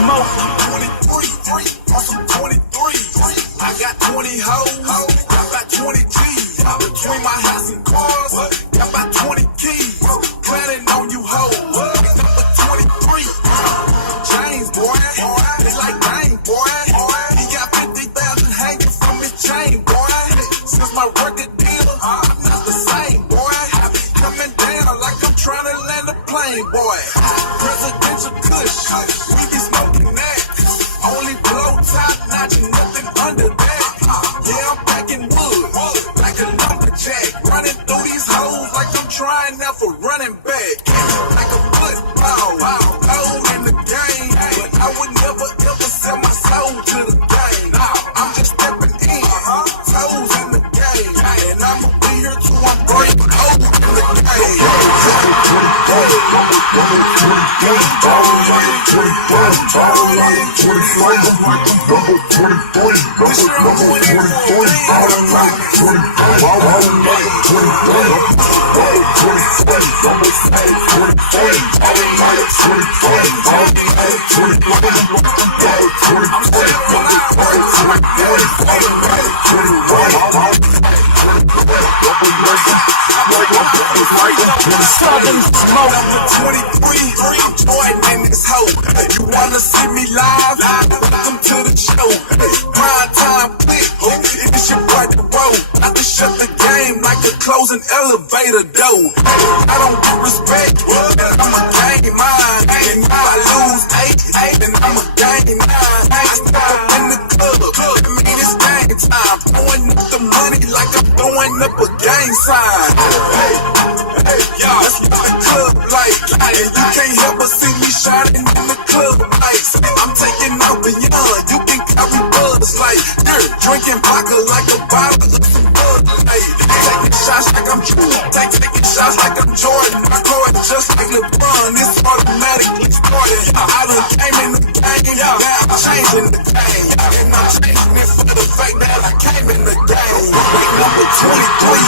smoke. 23, on some 23. I got 20 hoes, got about 20 G's. Between my house and cars, got about 20 keys. Planning on you hoes, number 23. James, boy, they like Dame, boy. He got 50,000 hanging from his chain, boy. Since my record deal, I'm not the same, boy. I be coming down like I'm trying to land a plane, boy. Presidential kush, we be smoking that. Only blow top notch and nothing under that. Yeah, I'm packing wood like a lumberjack. Running through these hoes like I'm trying out for running back. Like a football, old in the game. But I would never ever sell my soul to the game. I'm just stepping in, toes in the game. And I'ma be here till I'm breaking old in the game. Southern smoke. 23, Jordan in this hoe. You wanna see me live? Welcome to the show. Prime time click. It's your boy The Road. I can shut the game like a closing elevator door. I don't get respect. I'm a game mind. And if I lose 8, then I'm a game 9. I step up in the club. I mean it's game time. Throwing up the money like I'm throwing up a gang sign. Y'all, that's what the club like. And you can't help but see me shining in the club lights. I'm taking out beyond. You can carry buzz like you're drinking vodka like a bottle of some Bud Light. Taking shots like I'm taking shots like I'm Jordan. I call it just like LeBron. It's automatically started. I done came in the game. Now I'm changing the game. And I'm changing it for the fact that I came in the game. Number 23.